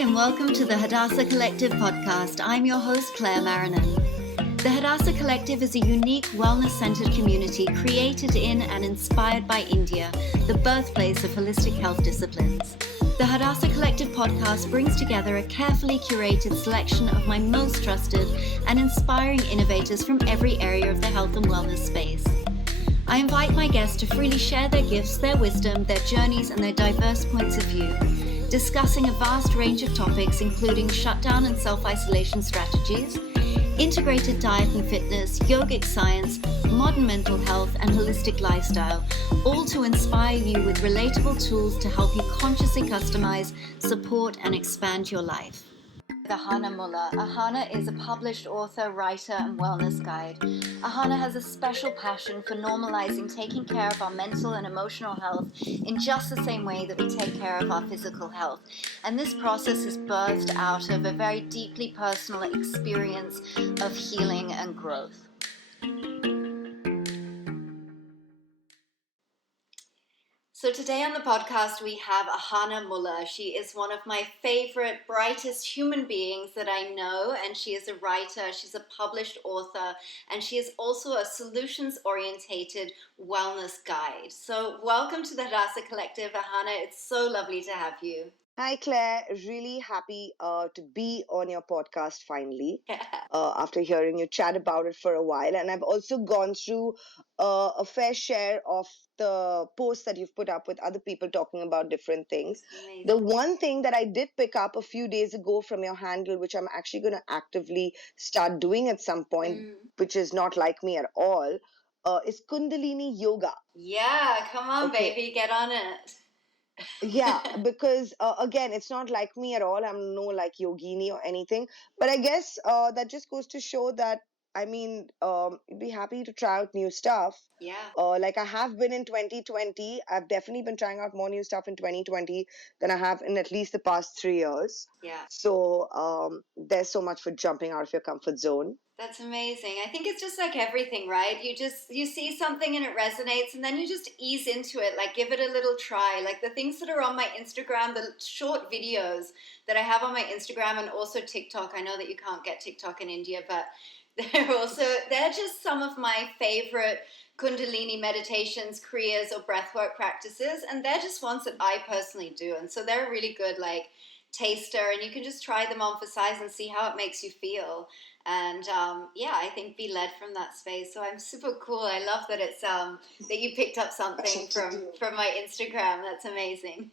and welcome to the Hadassah Collective Podcast. I'm your host, Claire Marinan. The Hadassah Collective is a unique wellness-centered community created in and inspired by India, the birthplace of holistic health disciplines. The Hadassah Collective Podcast brings together a carefully curated selection of my most trusted and inspiring innovators from every area of the health and wellness space. I invite my guests to freely share their gifts, their wisdom, their journeys, and their diverse points of view, discussing a vast range of topics including shutdown and self-isolation strategies, integrated diet and fitness, yogic science, modern mental health, and holistic lifestyle, all to inspire you with relatable tools to help you consciously customize, support, and expand your life. Aahana Mulla. Aahana is a published author, writer, and wellness guide. Aahana has a special passion for normalising taking care of our mental and emotional health in just the same way that we take care of our physical health. And this process is birthed out of a very deeply personal experience of healing and growth. So today on the podcast, we have Aahana Mulla. She is one of my favorite, brightest human beings that I know, and she is a writer, she's a published author, and she is also a solutions-orientated wellness guide. So welcome to the Hadassah Collective, Aahana. It's so lovely to have you. Hi, Claire. Really happy to be on your podcast finally after hearing you chat about it for a while. And I've also gone through a fair share of the posts that you've put up with other people talking about different things. Amazing. The one thing that I did pick up a few days ago from your handle, which I'm actually going to actively start doing at some point, which is not like me at all, is Kundalini Yoga. Yeah, come on, Okay. baby, get on it. Yeah, because again, it's not like me at all. I'm no like yogini or anything. But I guess that just goes to show that, you'd be happy to try out new stuff. Yeah. Like I have been in 2020. I've definitely been trying out more new stuff in 2020 than I have in at least the past 3 years. Yeah. So there's so much for jumping out of your comfort zone. That's amazing. I think it's just like everything, right? You see something and it resonates, and then you just ease into it, like give it a little try. Like the things that are on my Instagram, the short videos that I have on my Instagram and also TikTok. I know that you can't get TikTok in India, but they're just some of my favorite Kundalini meditations, kriyas, or breathwork practices, and they're just ones that I personally do. And so they're a really good like taster, and you can just try them on for size and see how it makes you feel. And I think be led from that space. So I'm super cool. I love that it's that you picked up something from my Instagram. That's amazing.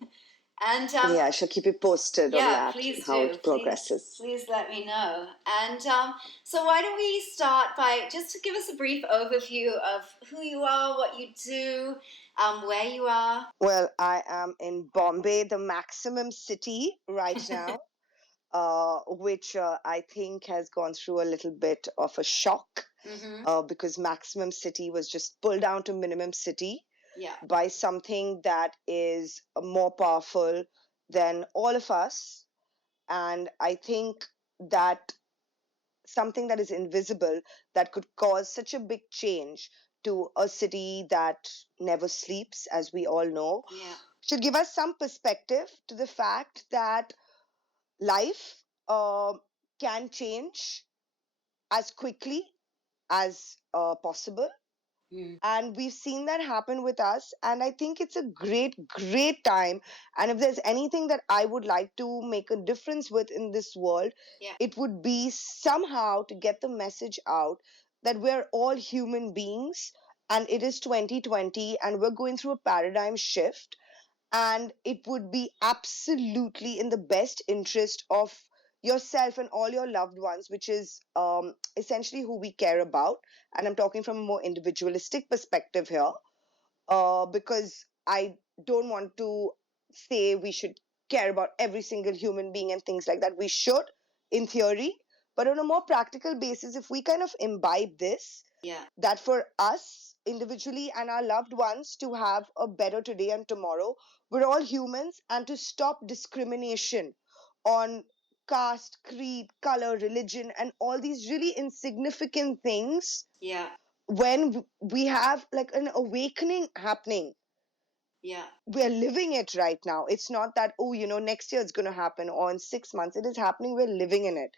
And yeah, I shall keep you posted on that, please how do. it progresses. Please let me know. And so why don't we start by just to give us a brief overview of who you are, what you do, where you are. Well, I am in Bombay, the maximum city right now. Which I think has gone through a little bit of a shock because maximum city was just pulled down to minimum city by something that is more powerful than all of us. And I think that something that is invisible that could cause such a big change to a city that never sleeps, as we all know, should give us some perspective to the fact that life can change as quickly as possible. And we've seen that happen with us. And I think it's a great, great time. And if there's anything that I would like to make a difference with in this world, it would be somehow to get the message out that we're all human beings and it is 2020 and we're going through a paradigm shift. And it would be absolutely in the best interest of yourself and all your loved ones, which is essentially who we care about. And I'm talking from a more individualistic perspective here, because I don't want to say we should care about every single human being and things like that. We should, in theory, but on a more practical basis, if we kind of imbibe this, that for us individually and our loved ones to have a better today and tomorrow, we're all humans, and to stop discrimination on caste, creed, color, religion, and all these really insignificant things. When we have like an awakening happening we're living it right now. It's not that, oh, next year it's going to happen or in 6 months. It is happening. We're living in it.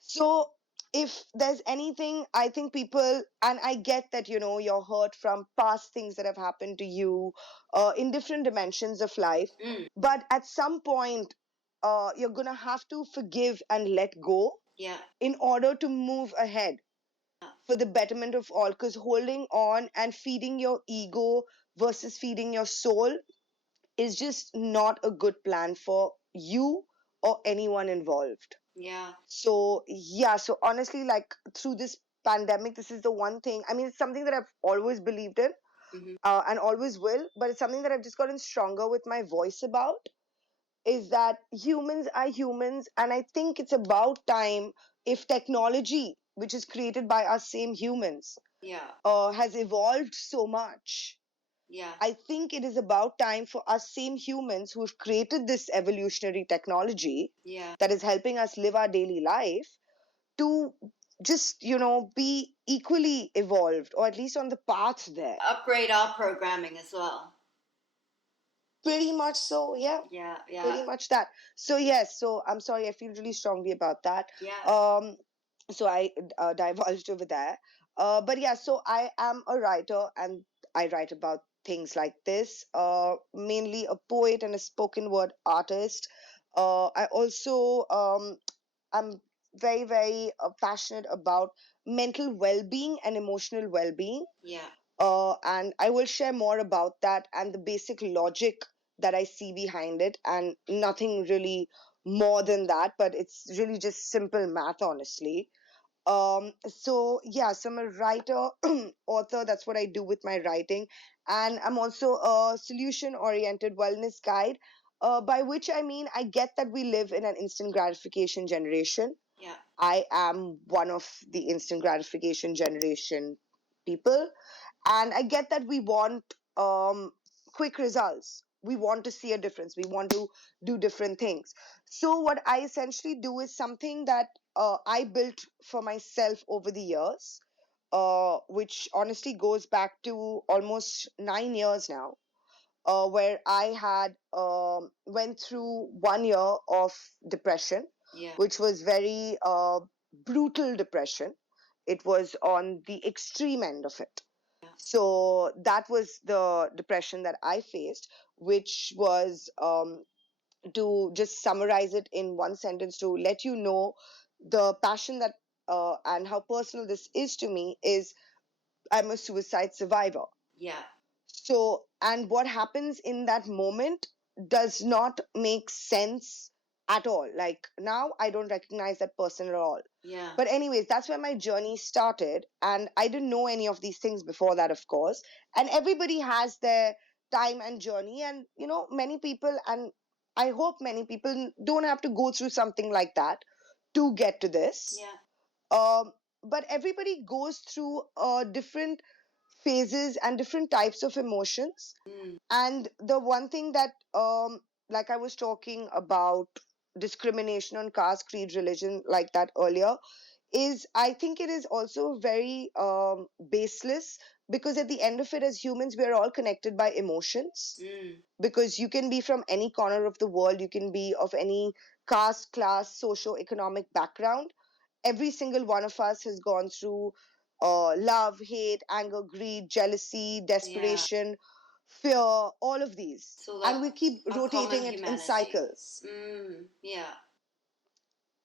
So if there's anything, I think people, and I get that, you're hurt from past things that have happened to you in different dimensions of life. But at some point, you're going to have to forgive and let go in order to move ahead for the betterment of all. Because holding on and feeding your ego versus feeding your soul is just not a good plan for you or anyone involved. So, yeah, so honestly, like through this pandemic, this is the one thing. I mean, it's something that I've always believed in and always will, but it's something that I've just gotten stronger with my voice about is that humans are humans. And I think it's about time if technology, which is created by us same humans, has evolved so much. I think it is about time for us same humans who've created this evolutionary technology that is helping us live our daily life to just, be equally evolved or at least on the path there. Upgrade our programming as well. Pretty much so, yeah. Pretty much that. So, yes, so I'm sorry, I feel really strongly about that. So I divulged over there. But yeah, so I am a writer and I write about things like this, mainly a poet and a spoken word artist. I also am very, very passionate about mental well-being and emotional well-being. And I will share more about that and the basic logic that I see behind it, and nothing really more than that, but it's really just simple math, honestly. So yeah, so I'm a writer, author. That's what I do with my writing, and I'm also a solution-oriented wellness guide. By which I mean I get that we live in an instant gratification generation. I am one of the instant gratification generation people, and I get that we want quick results. We want to see a difference. We want to do different things. So, what I essentially do is something that I built for myself over the years, which honestly goes back to almost 9 years now, where I had went through 1 year of depression, which was very brutal depression. It was on the extreme end of it. So that was the depression that I faced, which was, to just summarize it in one sentence, to let you know the passion that and how personal this is to me is I'm a suicide survivor. So, and what happens in that moment does not make sense at all. Like now, I don't recognize that person at all. But, anyways, that's where my journey started. And I didn't know any of these things before that, of course. And everybody has their time and journey. And, many people, and I hope many people don't have to go through something like that to get to this. Um, but everybody goes through different phases and different types of emotions. And the one thing that, like I was talking about discrimination on caste, creed, religion, like that earlier, is I think it is also very baseless, because at the end of it, as humans, we are all connected by emotions. Because you can be from any corner of the world, you can be of any caste, class, socio-economic background. Every single one of us has gone through love, hate, anger, greed, jealousy, desperation, fear, all of these. So And we that keep a rotating common it in humanity. cycles.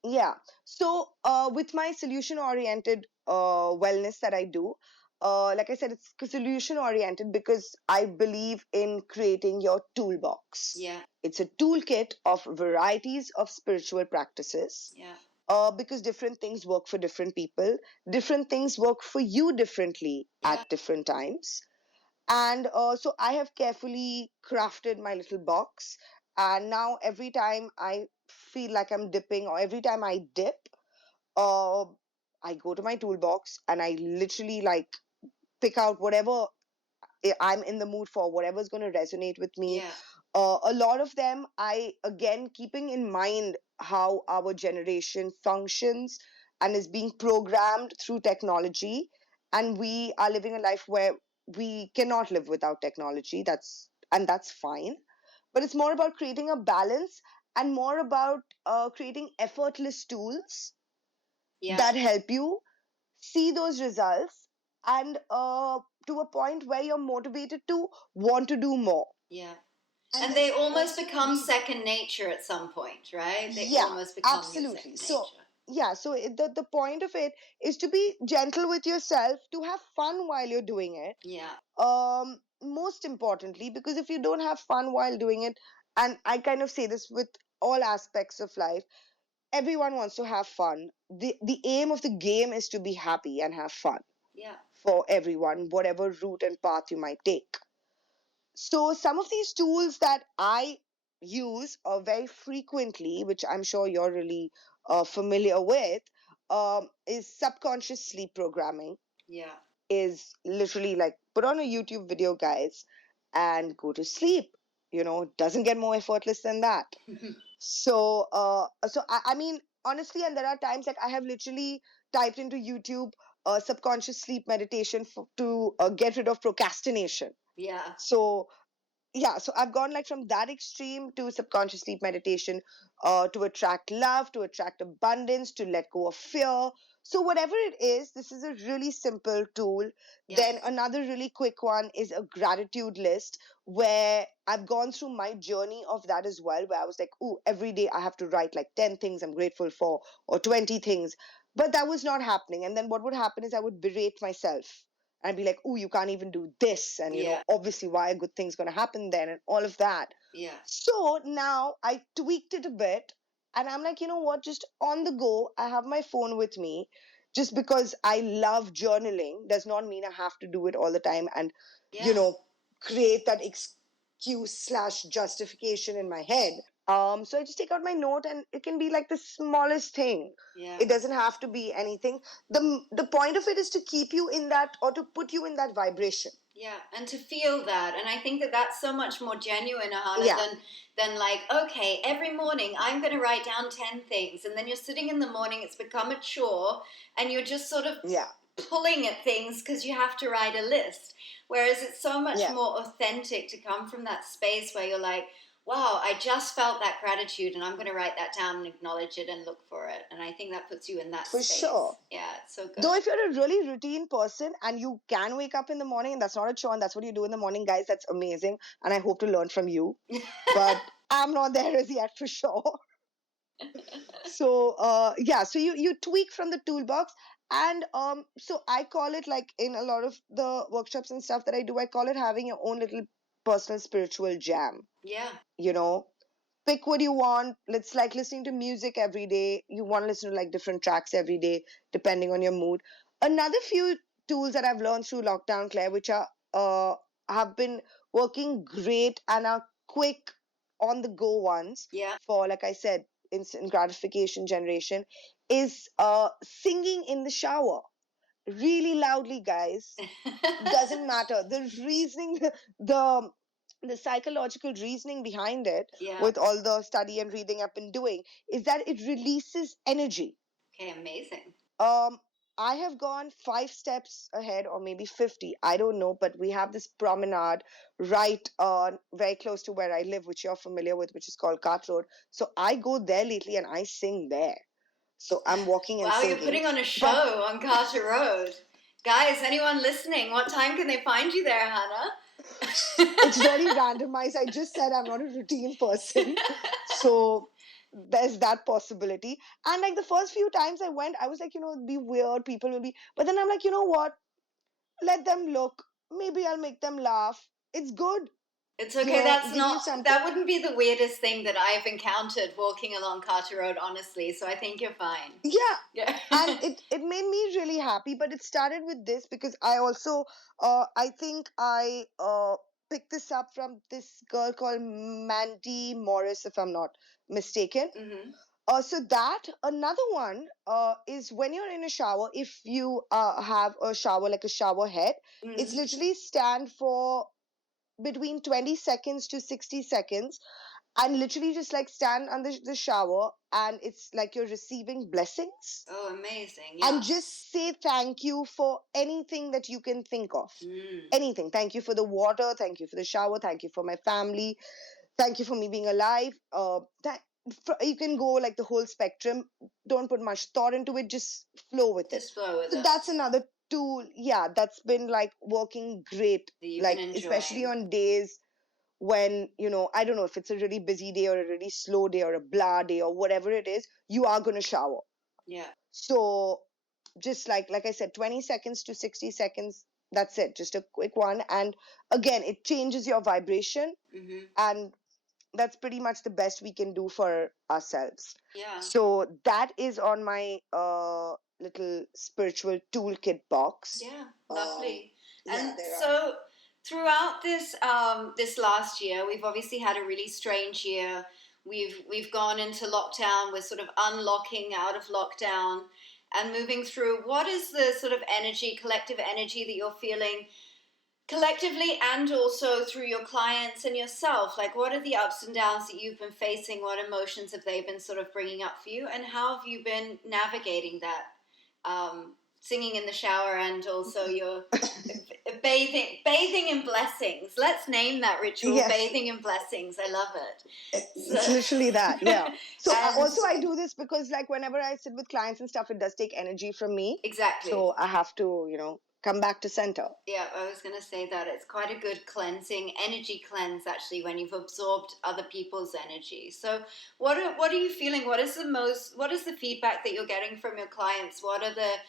Yeah. So, with my solution oriented wellness that I do, like I said, it's solution oriented because I believe in creating your toolbox. It's a toolkit of varieties of spiritual practices. Because different things work for different people, different things work for you differently at different times. And so I have carefully crafted my little box. And now every time I feel like I'm dipping, or every time I dip, uh, I go to my toolbox and I literally like pick out whatever I'm in the mood for, whatever's going to resonate with me. A lot of them, I, again, keeping in mind how our generation functions and is being programmed through technology. And we are living a life where we cannot live without technology. That's and that's fine. But it's more about creating a balance and more about creating effortless tools that help you see those results and to a point where you're motivated to want to do more. Yeah. And they almost become second nature at some point, right? They almost become absolutely. second nature. So the point of it is to be gentle with yourself, to have fun while you're doing it. Yeah. Most importantly, because if you don't have fun while doing it, and I kind of say this with all aspects of life, everyone wants to have fun. The aim of the game is to be happy and have fun. Yeah. For everyone, whatever route and path you might take. So some of these tools that I use very frequently, which I'm sure you're really familiar with, is subconscious sleep programming. Yeah. Is literally like put on a YouTube video, guys, and go to sleep. Doesn't get more effortless than that. So I mean, honestly, and there are times like I have literally typed into YouTube subconscious sleep meditation to get rid of procrastination. Yeah. So I've gone like from that extreme to subconscious sleep meditation, to attract love, to attract abundance, to let go of fear. So whatever it is, this is a really simple tool. Then another really quick one is a gratitude list, where I've gone through my journey of that as well, where I was like, oh, every day I have to write like 10 things I'm grateful for, or 20 things. But that was not happening. And then what would happen is I would berate myself and be like, oh, you can't even do this. And, obviously, why are good things going to happen then? And all of that. Yeah. So now I tweaked it a bit. And I'm like, you know what? Just on the go, I have my phone with me. Just because I love journaling does not mean I have to do it all the time and, create that excuse/justification in my head. So I just take out my note, and it can be like the smallest thing. Yeah. It doesn't have to be anything. The point of it is to keep you in that, or to put you in that vibration. Yeah, and to feel that. And I think that that's so much more genuine, Aahana, than like, okay, every morning I'm going to write down 10 things. And then you're sitting in the morning, it's become a chore, and you're just sort of pulling at things because you have to write a list. Whereas it's so much more authentic to come from that space where you're like, wow, I just felt that gratitude, and I'm going to write that down and acknowledge it and look for it. And I think that puts you in that space. For sure. Yeah, it's so good. Though if you're a really routine person and you can wake up in the morning and that's not a chore and that's what you do in the morning, guys, that's amazing. And I hope to learn from you. But I'm not there as yet, for sure. So, so you tweak from the toolbox. And so I call it, like in a lot of the workshops and stuff that I do, I call it having your own little personal spiritual jam. Yeah. Pick what you want. It's like listening to music every day. You want to listen to like different tracks every day, depending on your mood. Another few tools that I've learned through lockdown, Claire, which are have been working great and are quick on the go ones for, like I said, instant gratification generation, is singing in the shower. Really loudly, guys. Doesn't matter. The reasoning, the psychological reasoning behind it, with all the study and reading I've been doing, is that it releases energy. Okay, amazing. I have gone 5 steps ahead, or maybe 50, I don't know, but we have this promenade right very close to where I live, which you're familiar with, which is called Cart Road. So I go there lately and I sing there. So I'm walking and singing. Wow, you're putting on a show on Carter Road. Guys, anyone listening, what time can they find you there, Hannah? It's very randomized. I just said I'm not a routine person. So there's that possibility. And like the first few times I went, I was like, it'd be weird. People will be. But then I'm like, you know what? Let them look. Maybe I'll make them laugh. It's good. It's okay. That wouldn't be the weirdest thing that I've encountered walking along Carter Road, honestly. So I think you're fine. Yeah. And it made me really happy. But it started with this because I also, I think I picked this up from this girl called Mandy Morris, if I'm not mistaken. Mm-hmm. So that another one is when you're in a shower, if you have a shower, like a shower head, it's literally stand for between 20 seconds to 60 seconds and literally just like stand under the shower, and it's like you're receiving blessings. Oh, amazing. And Yeah. just say thank you for anything that you can think of. Mm. Anything. Thank you for the water. Thank you for the shower. Thank you for my family. Thank you for me being alive. You can go like the whole spectrum. Don't put much thought into it. Just flow with it. Just flow with So it. that's another tool. Yeah, that's been like working great. That you've Like been especially enjoying. on days when, I don't know if it's a really busy day or a really slow day or a blah day or whatever it is, you are going to shower. Yeah. So just like I said, 20 seconds to 60 seconds, that's it. Just a quick one. And again, it changes your vibration. Mm-hmm. And that's pretty much the best we can do for ourselves. Yeah. So that is on my little spiritual toolkit box. Yeah, lovely. And there so throughout this last year, we've obviously had a really strange year. We've gone into lockdown. We're sort of unlocking out of lockdown and moving through. What is the sort of energy, collective energy that you're feeling collectively and also through your clients and yourself? Like, what are the ups and downs that you've been facing? What emotions have they been sort of bringing up for you? And how have you been navigating that? Singing in the shower and also your bathing in blessings. Let's name that ritual. Yes. Bathing in blessings. I love it. It's literally that, yeah. So And- also I do this because like whenever I sit with clients and stuff, it does take energy from me. Exactly. So I have to, come back to center. Yeah, I was going to say that it's quite a good cleansing, energy cleanse actually, when you've absorbed other people's energy. So what are you feeling? What is the feedback that you're getting from your clients? What are the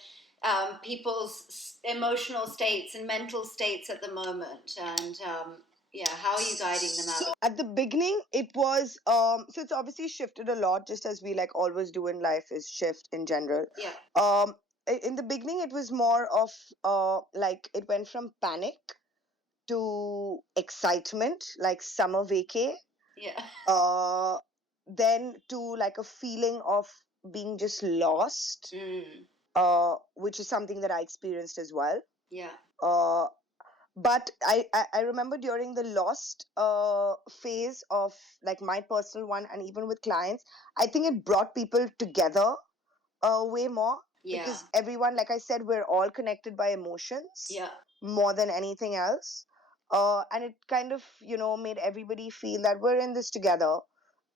people's emotional states and mental states at the moment? And how are you guiding them out? So at the beginning, it was so it's obviously shifted a lot, just as we like always do in life is shift in general. Yeah. In the beginning, it was more of like it went from panic to excitement, like summer vacay. Yeah. Then to like a feeling of being just lost, which is something that I experienced as well. Yeah. But I remember during the lost phase of like my personal one and even with clients, I think it brought people together way more. Yeah. Because everyone, like I said, we're all connected by emotions. Yeah. More than anything else. And it kind of, made everybody feel that we're in this together.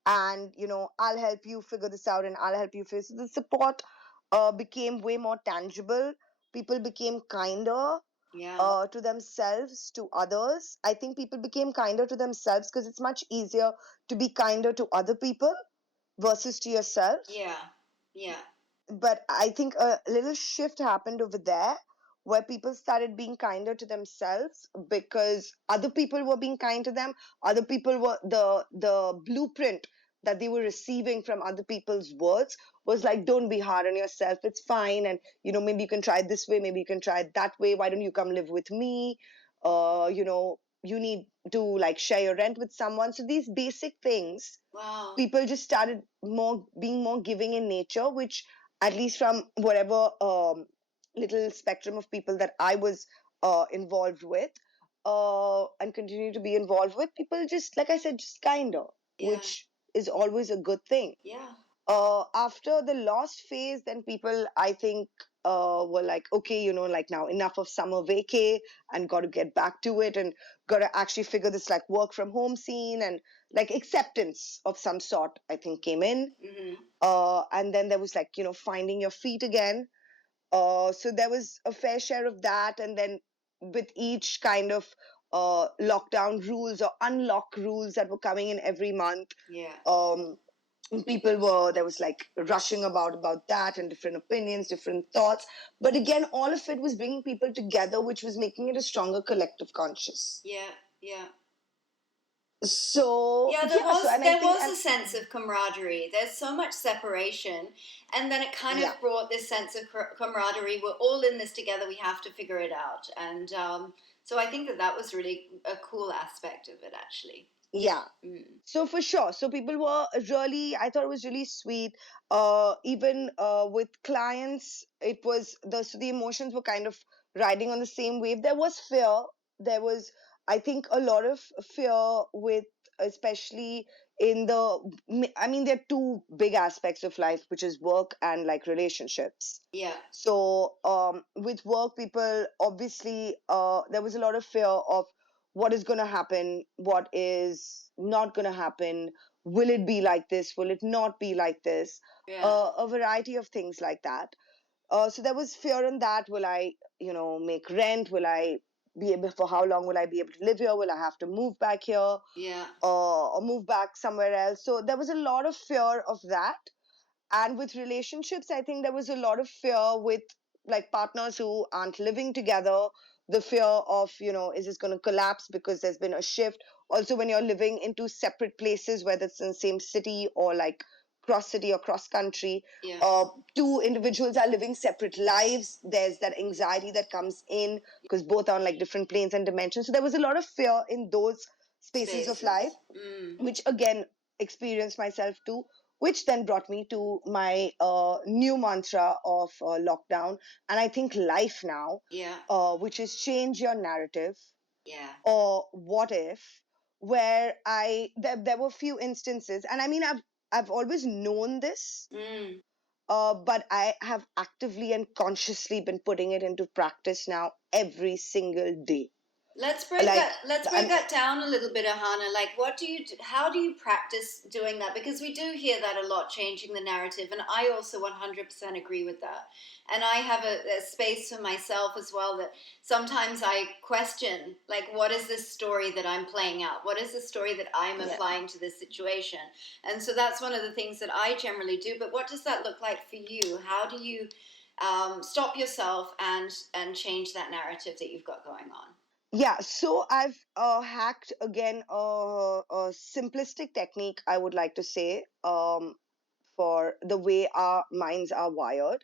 And, I'll help you figure this out and I'll help you figure. So the support became way more tangible. People became kinder. Yeah. To themselves, to others. I think people became kinder to themselves because it's much easier to be kinder to other people versus to yourself. Yeah. Yeah. But I think a little shift happened over there where people started being kinder to themselves because other people were being kind to them. Other people were the blueprint that they were receiving from other people's words was like, don't be hard on yourself. It's fine. And, maybe you can try it this way. Maybe you can try it that way. Why don't you come live with me? You need to like share your rent with someone. So these basic things, wow. People just started being more giving in nature, which at least from whatever little spectrum of people that I was involved with and continue to be involved with, people just, like I said, just kinder, which is always a good thing. Yeah. After the lost phase, then people, I think, were like, okay, like now enough of summer vacay and got to get back to it and got to actually figure this like work from home scene and like acceptance of some sort, I think, came in. And then there was like, finding your feet again. So there was a fair share of that. And then with each kind of lockdown rules or unlock rules that were coming in every month, there was like rushing about that and different opinions, different thoughts. But again, all of it was bringing people together, which was making it a stronger collective conscious. Yeah. So there was a sense of camaraderie. There's so much separation, and then it kind of brought this sense of camaraderie. We're all in this together. We have to figure it out, and so I think that was really a cool aspect of it, actually. Yeah. So for sure. So people were really, I thought it was really sweet. Even with clients, it was the emotions were kind of riding on the same wave. There was fear. There was, I think, a lot of fear with, especially, there are two big aspects of life, which is work and like relationships. Yeah. So with work, people obviously, there was a lot of fear of what is going to happen, what is not going to happen, will it be like this, will it not be like this, Yeah. a variety of things like that. So there was fear in that. Will I, make rent? Will I be able, for how long will I be able to live here? Will I have to move back here? Yeah. Or move back somewhere else? So there was a lot of fear of that. And with relationships, I think there was a lot of fear with like partners who aren't living together. The fear of, is this going to collapse because there's been a shift? Also, when you're living in two separate places, whether it's in the same city or like cross city or cross country, Yeah. two individuals are living separate lives. There's that anxiety that comes in because both are on like different planes and dimensions. So there was a lot of fear in those spaces of life, which again experienced myself too, which then brought me to my new mantra of lockdown, and I think life now, Yeah. which is change your narrative. Yeah. Or what if, where there were few instances, and I mean I've always known this, but I have actively and consciously been putting it into practice now every single day. Let's break Like, that down a little bit, Aahana. Like, how do you practice doing that? Because we do hear that a lot, changing the narrative, and I also 100% agree with that. And I have a space for myself as well that sometimes I question, like, what is this story that I'm playing out? What is the story that I'm applying to this situation? And so that's one of the things that I generally do. But what does that look like for you? How do you stop yourself and change that narrative that you've got going on? Yeah, so I've hacked again a simplistic technique, I would like to say, for the way our minds are wired.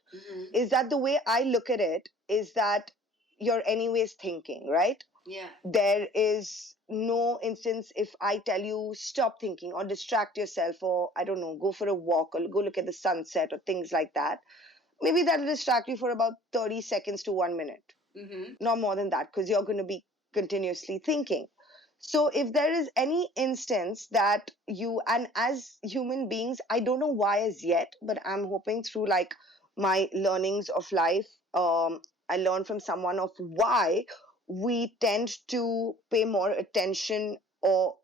Is that the way I look at it is that you're anyways thinking, right? Yeah. There is no instance if I tell you stop thinking or distract yourself or I don't know, go for a walk or go look at the sunset or things like that. Maybe that'll distract you for about 30 seconds to 1 minute. Not more than that, because you're going to be continuously thinking. So if there is any instance that and as human beings, I don't know why as yet, but I'm hoping through like my learnings of life, I learned from someone of why we tend to pay more attention or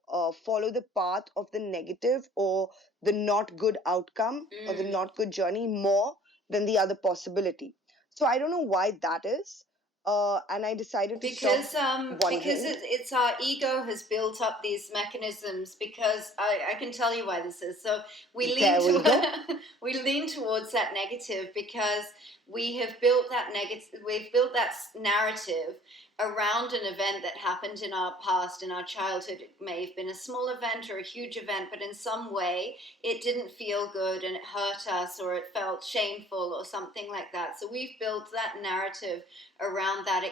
follow the path of the negative or the not good outcome or the not good journey more than the other possibility. So I don't know why that is. And I decided to because stop wondering. because it's our ego has built up these mechanisms. Because I can tell you why this is. So we lean towards that negative because we've built that narrative around an event that happened in our past, in our childhood. It may have been a small event or a huge event, but in some way it didn't feel good and it hurt us or it felt shameful or something like that. So we've built that narrative around that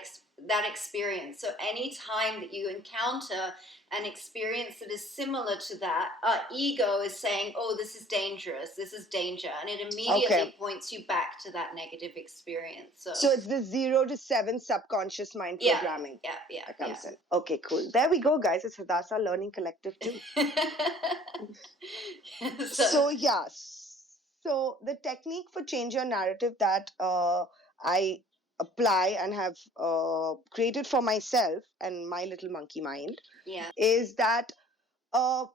experience. So any time that you encounter an experience that is similar to that, our ego is saying, oh, this is dangerous, this is danger, and it immediately points you back to that negative experience. So it's the 0 to 7 subconscious mind programming that comes in. Okay, cool. There we go, guys. It's Hadassah Learning Collective too. So the technique for change your narrative that I apply and have created for myself and my little monkey mind is that all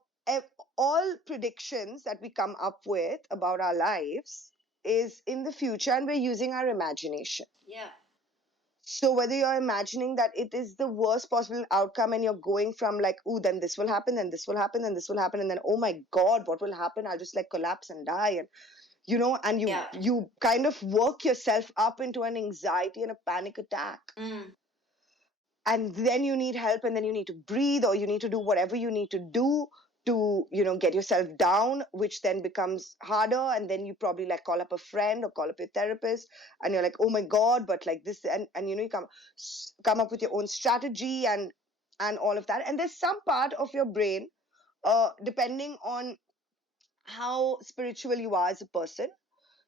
predictions that we come up with about our lives is in the future and we're using our imagination. Yeah. So whether you're imagining that it is the worst possible outcome and you're going from like, ooh, then this will happen, then this will happen, then this will happen, and then, oh my God, what will happen? I'll just like collapse and die. And and you kind of work yourself up into an anxiety and a panic attack. And then you need help, and then you need to breathe, or you need to do whatever you need to do to get yourself down, which then becomes harder. And then you probably like call up a friend or call up your therapist, and you're like, oh my God, but like this, and you come up with your own strategy and all of that. And there's some part of your brain, depending on how spiritual you are as a person.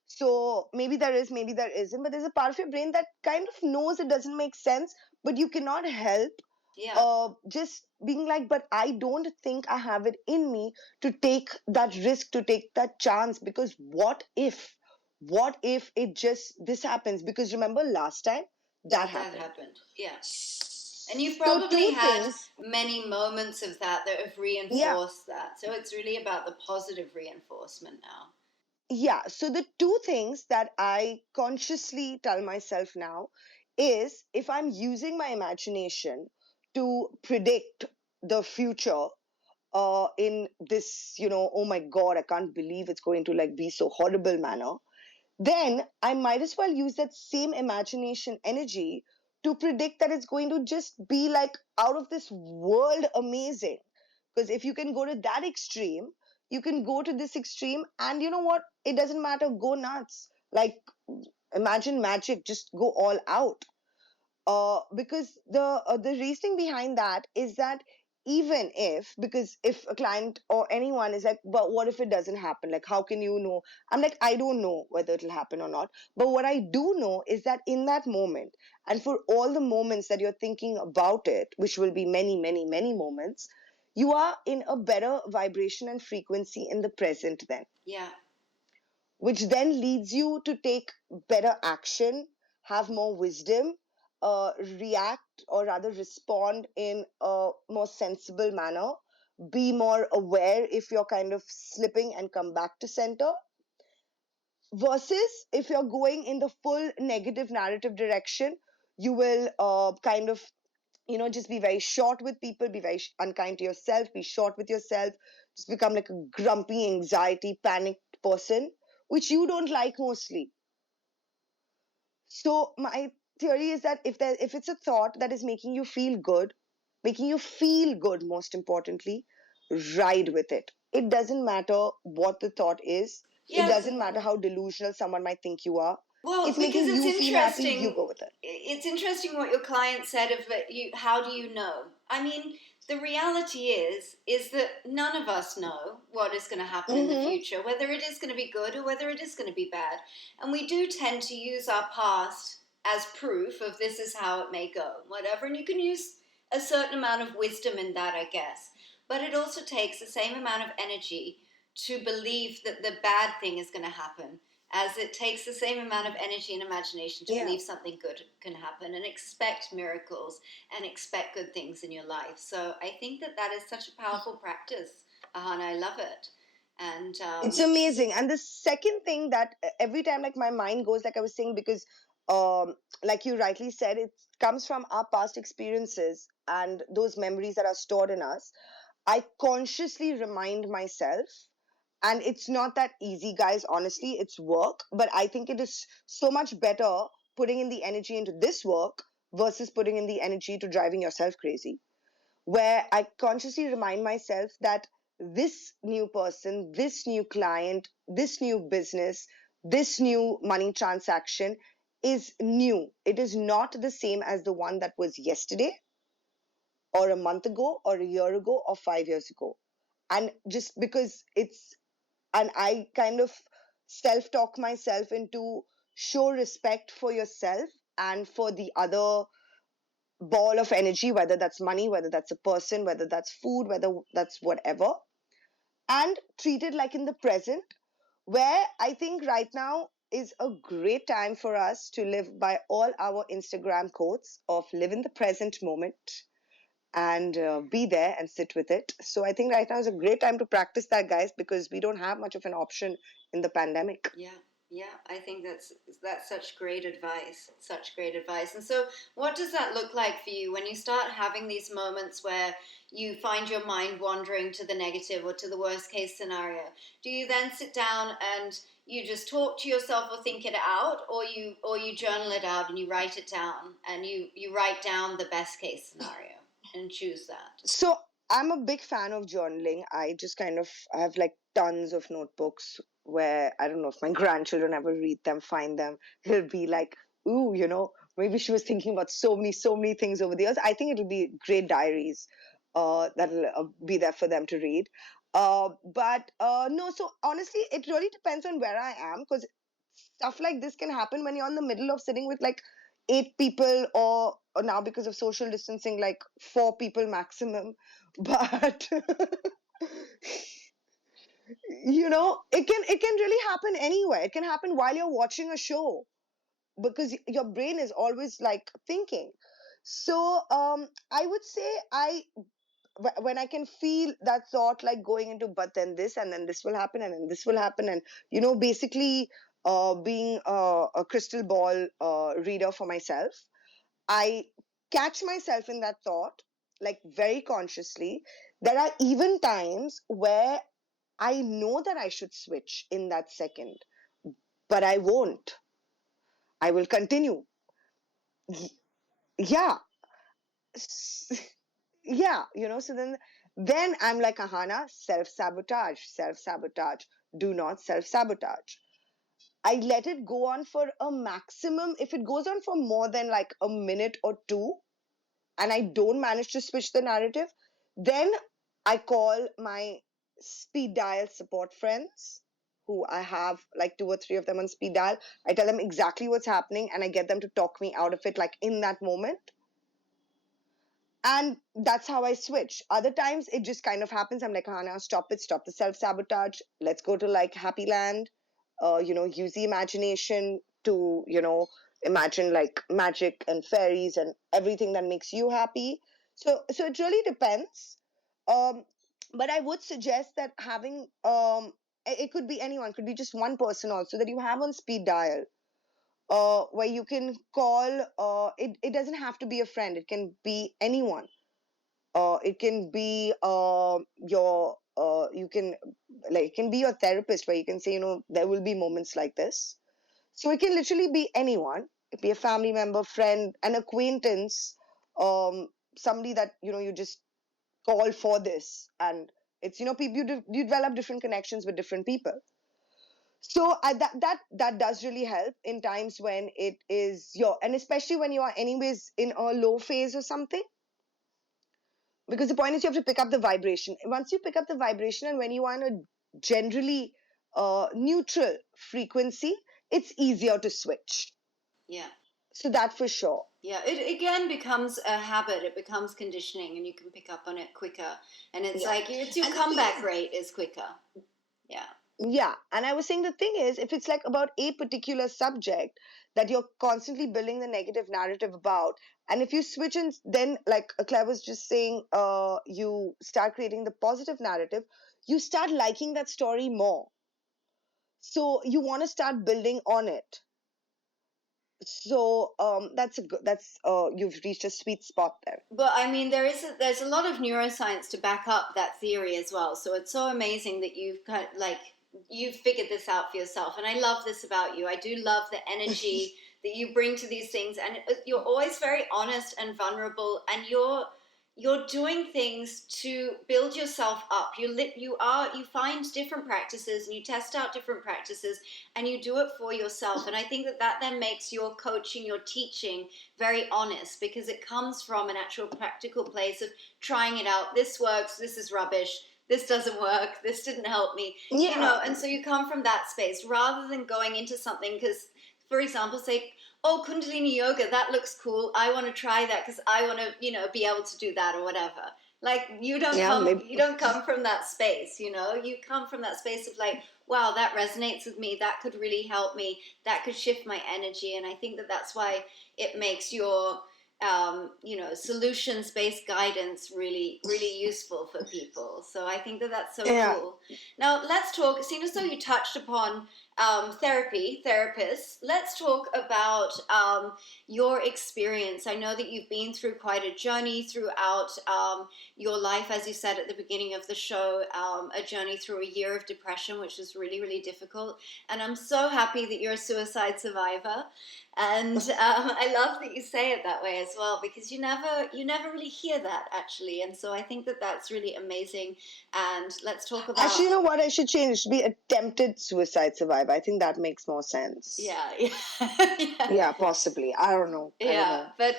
So maybe there is, maybe there isn't, but there's a part of your brain that kind of knows it doesn't make sense, but you cannot help Yeah. Just being like, but I don't think I have it in me to take that risk, to take that chance, because what if it just this happens? Because remember last time that That happened. happened. Yeah. And you've So probably two had things, many moments of that have yeah, reinforced that. So it's really about the positive reinforcement now. yeah. So the two things that I consciously tell myself now is, if I'm using my imagination to predict the future, in this, oh my god, I can't believe it's going to like be so horrible manner, then I might as well use that same imagination energy to predict that it's going to just be like out of this world amazing. Because if you can go to that extreme, you can go to this extreme, and you know what? It doesn't matter, go nuts. Like, imagine magic, just go all out. Because the reasoning behind that is that, even if, because if a client or anyone is like, but what if it doesn't happen, like how can you know? I'm like, I don't know whether it'll happen or not, but what I do know is that in that moment, and for all the moments that you're thinking about it, which will be many many many moments, you are in a better vibration and frequency in the present then, Yeah. which then leads you to take better action, have more wisdom, react, or rather respond in a more sensible manner, be more aware if you're kind of slipping and come back to center. Versus if you're going in the full negative narrative direction, you will kind of, just be very short with people, be very unkind to yourself, be short with yourself, just become like a grumpy, anxiety, panicked person, which you don't like mostly. So my theory is that if it's a thought that is making you feel good, most importantly, ride with it. It doesn't matter what the thought is. It Yeah. doesn't matter how delusional someone might think you are. Well, It's because making it's you feel happy, you interesting. go with it. It's interesting what your client said of that. How do you know? I mean, the reality is that none of us know what is going to happen in the Mm-hmm. future, whether it is going to be good or whether it is going to be bad. And we do tend to use our past as proof of this is how it may go, whatever. And you can use a certain amount of wisdom in that, I guess. But it also takes the same amount of energy to believe that the bad thing is going to happen, as it takes the same amount of energy and imagination to Yeah. believe something good can happen and expect miracles and expect good things in your life. So I think that is such a powerful practice, Ahana. I love it. And It's amazing. And the second thing that every time like my mind goes, like I was saying, because like you rightly said, it comes from our past experiences and those memories that are stored in us. I consciously remind myself, and it's not that easy, guys, honestly, it's work, but I think it is so much better putting in the energy into this work versus putting in the energy to driving yourself crazy, where I consciously remind myself that this new person, this new client, this new business, this new money transaction is new. It is not the same as the one that was yesterday, or a month ago, or a year ago, or 5 years ago. And just because and I kind of self talk myself into show respect for yourself and for the other ball of energy, whether that's money, whether that's a person, whether that's food, whether that's whatever, and treat it like in the present, where I think right now is a great time for us to live by all our Instagram quotes of live in the present moment and be there and sit with it. So I think right now is a great time to practice that, guys, because we don't have much of an option in the pandemic. yeah, yeah, I think that's such great advice, such great advice. And so, what does that look like for you when you start having these moments where you find your mind wandering to the negative or to the worst case scenario? Do you then sit down and you just talk to yourself or think it out, or you journal it out and you write it down and you write down the best case scenario and choose that? So I'm a big fan of journaling. I just kind of I have like tons of notebooks where I don't know if my grandchildren ever read them, find them. It'll be like, ooh, maybe she was thinking about so many things over the years. I think it'll be great diaries that'll be there for them to read. But no, so honestly, it really depends on where I am, because stuff like this can happen when you're in the middle of sitting with like 8 people, or now because of social distancing, like 4 people maximum. But it can really happen anywhere. It can happen while you're watching a show, because your brain is always like thinking. So I would say when I can feel that thought like going into, but then this, and then this will happen, and then this will happen, and basically being a crystal ball reader for myself, I catch myself in that thought, like very consciously. There are even times where I know that I should switch in that second, but I won't. I will continue. Yeah. Yeah, so then I'm like, Ahana, self sabotage, do not self sabotage. I let it go on for a maximum. If it goes on for more than like a minute or two and I don't manage to switch the narrative, then I call my speed dial support friends, who I have like 2 or 3 of them on speed dial. I tell them exactly what's happening and I get them to talk me out of it, like in that moment. And that's how I switch. Other times it just kind of happens. I'm like, Hana, stop it, stop the self-sabotage. Let's go to like happy land. Use the imagination to, imagine like magic and fairies and everything that makes you happy. So it really depends. Um, but I would suggest that having it could be anyone, could be just one person also that you have on speed dial, where you can call. It doesn't have to be a friend. It can be anyone. It can be you can, like, it can be your therapist, where you can say, there will be moments like this. So it can literally be anyone. It be a family member, friend, an acquaintance, somebody that you just call for this, and it's people you develop different connections with different people. So that does really help in times when it is and especially when you are anyways in a low phase or something, because the point is you have to pick up the vibration. Once you pick up the vibration, and when you are in a generally neutral frequency, it's easier to switch. Yeah. So that for sure. Yeah, it again becomes a habit. It becomes conditioning, and you can pick up on it quicker. And it's like your comeback rate is quicker. Yeah. Yeah, and I was saying the thing is, if it's like about a particular subject that you're constantly building the negative narrative about, and if you switch and then, like Claire was just saying, you start creating the positive narrative, you start liking that story more. So you want to start building on it. So that's you've reached a sweet spot there. But I mean, there's a lot of neuroscience to back up that theory as well. So it's so amazing that you've figured this out for yourself. And I love this about you. I do love the energy that you bring to these things, and you're always very honest and vulnerable, and you're doing things to build yourself up. You find different practices, and you test out different practices, and you do it for yourself. And I think that then makes your coaching, your teaching very honest, because it comes from an actual practical place of trying it out. This works, this is rubbish, this doesn't work, this didn't help me. And so you come from that space rather than going into something because, for example, say, oh, Kundalini yoga, that looks cool, I want to try that because I want to, be able to do that or whatever. Like, you don't come from that space, you come from that space of like, wow, that resonates with me, that could really help me, that could shift my energy. And I think that's why it makes your solutions-based guidance really, really useful for people. So I think that's so cool. Now let's talk, seeing as though you touched upon therapists, let's talk about your experience. I know that you've been through quite a journey throughout your life, as you said at the beginning of the show, a journey through a year of depression, which was really, really difficult. And I'm so happy that you're a suicide survivor. And I love that you say it that way as well, because you never really hear that, actually. And so I think that's really amazing. And let's talk about... Actually, you know what? I should change. It should be attempted suicide survivor. I think that makes more sense. Yeah. Yeah, possibly. I don't know. But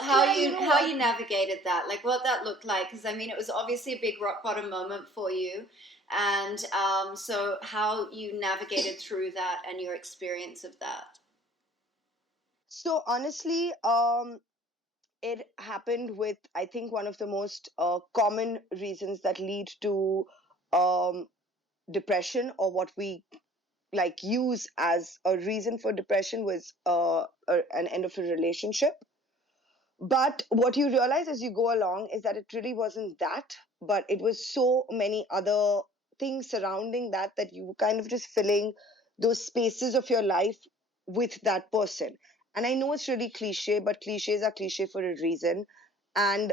how you navigated that, like what that looked like, because I mean, it was obviously a big rock bottom moment for you. And so how you navigated through that and your experience of that. So honestly, it happened with, I think, one of the most common reasons that lead to um, depression, or what we like use as a reason for depression, was an end of a relationship. But what you realize as you go along is that it really wasn't that, but it was so many other things surrounding that, that you were kind of just filling those spaces of your life with that person. And I know it's really cliche, but cliches are cliche for a reason. And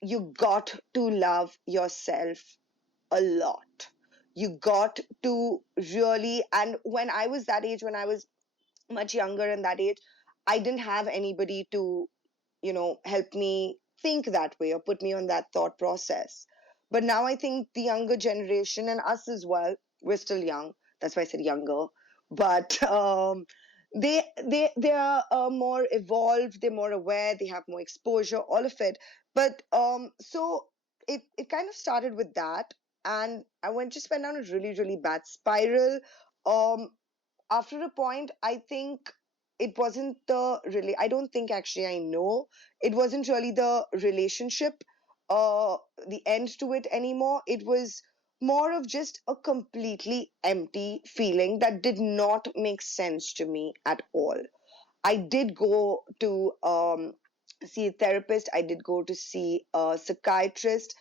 you got to love yourself a lot. You got to really, and when I was that age, when I was much younger and that age, I didn't have anybody to help me think that way or put me on that thought process. But now I think the younger generation, and us as well, we're still young. That's why I said younger. But they are more evolved. They're more aware. They have more exposure. All of it. But so it kind of started with that, and I went down a really really bad spiral. Um, After a point, I think it wasn't the really, I don't think, actually, I know it wasn't really the relationship, uh the end to it anymore. It was more of just a completely empty feeling that did not make sense to me at all. I did go to see a therapist. I did go to see a psychiatrist.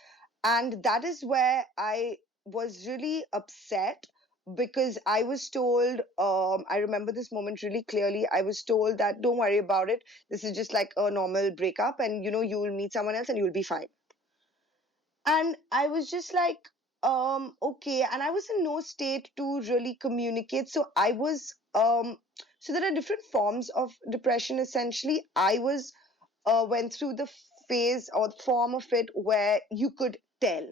And that is where I was really upset, because I was told, I remember this moment really clearly. I was told that don't worry about it. This is just like a normal breakup, and you will meet someone else and you'll be fine. And I was just like, okay. And I was in no state to really communicate. So I was, so there are different forms of depression. Essentially, I was, went through the phase or form of it where you could tell.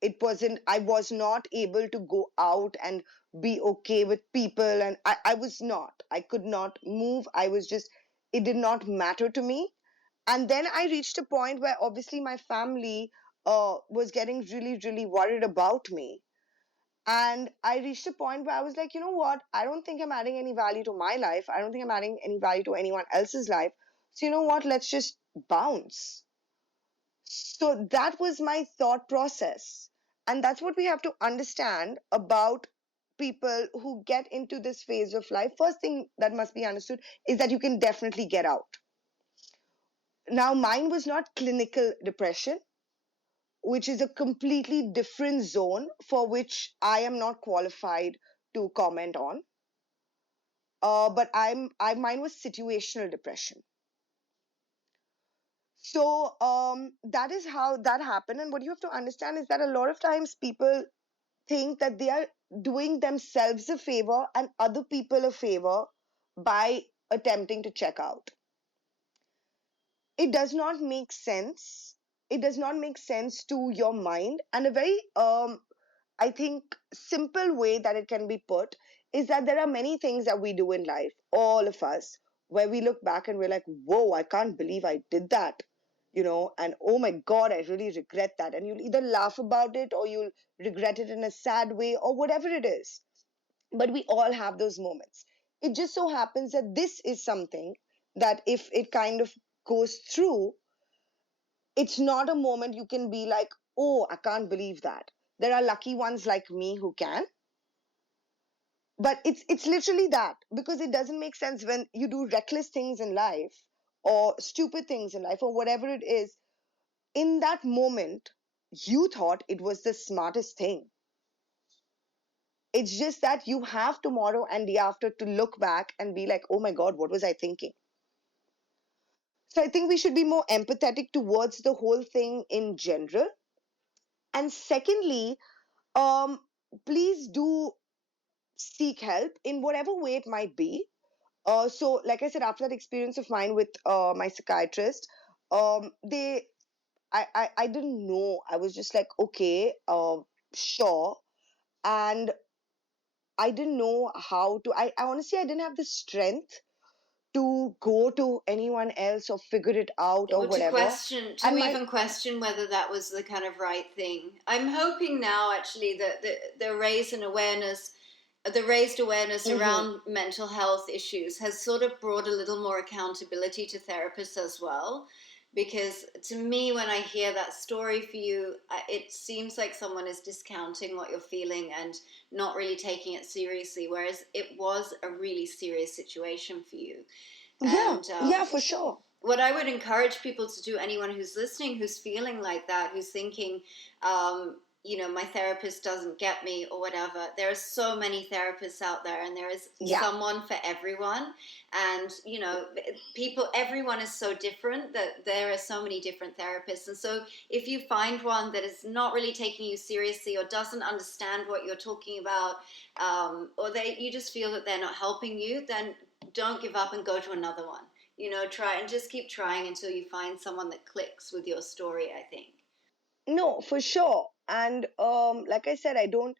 It wasn't, I was not able to go out and be okay with people. And I was not, I could not move. I was just, it did not matter to me. And then I reached a point where obviously my family was getting really, really worried about me. And I reached a point where I was like, you know what? I don't think I'm adding any value to my life. I don't think I'm adding any value to anyone else's life. So, you know what? Let's just bounce. So that was my thought process. And that's what we have to understand about people who get into this phase of life. First thing that must be understood is that you can definitely get out. Now, mine was not clinical depression, which is a completely different zone for which I am not qualified to comment on. But mine was situational depression. So that is how that happened. And what you have to understand is that a lot of times people think that they are doing themselves a favor and other people a favor by attempting to check out. It does not make sense. It does not make sense to your mind. And a very I think simple way that it can be put is that there are many things that we do in life, all of us, where we look back and we're like, whoa, I can't believe I did that. And oh my God, I really regret that. And you'll either laugh about it or you'll regret it in a sad way or whatever it is. But we all have those moments. It just so happens that this is something that if it kind of goes through, it's not a moment you can be like, oh, I can't believe that. There are lucky ones like me who can. But it's literally that, because it doesn't make sense when you do reckless things in life or stupid things in life or whatever it is. In that moment, you thought it was the smartest thing. It's just that you have tomorrow and the after to look back and be like, oh my God, what was I thinking? So I think we should be more empathetic towards the whole thing in general. And secondly, um, please do seek help in whatever way it might be. So, like I said, after that experience of mine with my psychiatrist, I didn't know. I was just like, okay, sure. And I didn't know how to. I honestly, I didn't have the strength to go to anyone else or figure it out or Or to whatever. question, to And my even question whether that was the kind of right thing. I'm hoping now, actually, that the raise in awareness the raised awareness around mental health issues has sort of brought a little more accountability to therapists as well. Because to me, when I hear that story for you, it seems like someone is discounting what you're feeling and not really taking it seriously, whereas it was a really serious situation for you. Yeah, And yeah, for sure. what I would encourage people to do, anyone who's listening, who's feeling like that, who's thinking, my therapist doesn't get me or whatever, there are so many therapists out there, and there is someone for everyone. And, everyone is so different that there are so many different therapists. And so if you find one that is not really taking you seriously or doesn't understand what you're talking about, or you just feel that they're not helping you, then don't give up and go to another one. Try and just keep trying until you find someone that clicks with your story, I think. No, for sure. And like I said, I do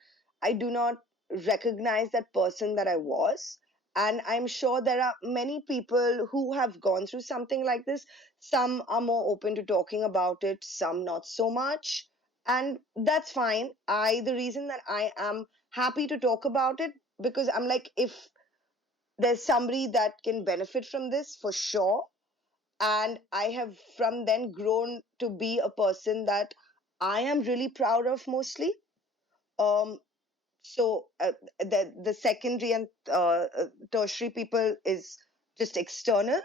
not recognize that person that I was. And I'm sure there are many people who have gone through something like this. Some are more open to talking about it, some not so much. And that's fine. The reason that I am happy to talk about it, because I'm like, if there's somebody that can benefit from this, for sure. And I have from then grown to be a person that I am really proud of mostly. Um, the secondary and tertiary people is just external,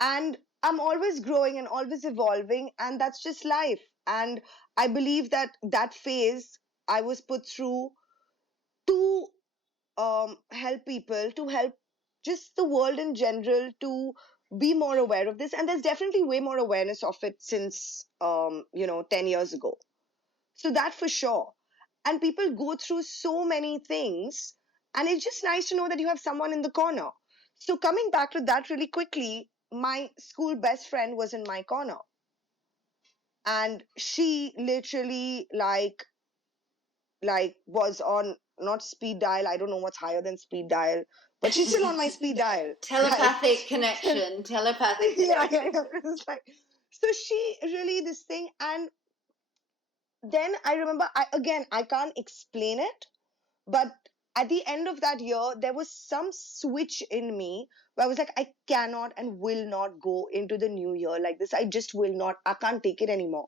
and I'm always growing and always evolving, and that's just life. And I believe that that phase I was put through to help people, to help just the world in general to be more aware of this. And there's definitely way more awareness of it since 10 years ago. So that for sure. And people go through so many things, and it's just nice to know that you have someone in the corner. So coming back to that really quickly, my school best friend was in my corner, and she literally like was on, not speed dial, I don't know what's higher than speed dial, but she's still on my speed dial. Telepathic connection. Telepathic connection. Yeah. It's like, so she really this thing. And then I remember, I can't explain it, but at the end of that year, there was some switch in me where I was like, I cannot and will not go into the new year like this. I just will not. I can't take it anymore.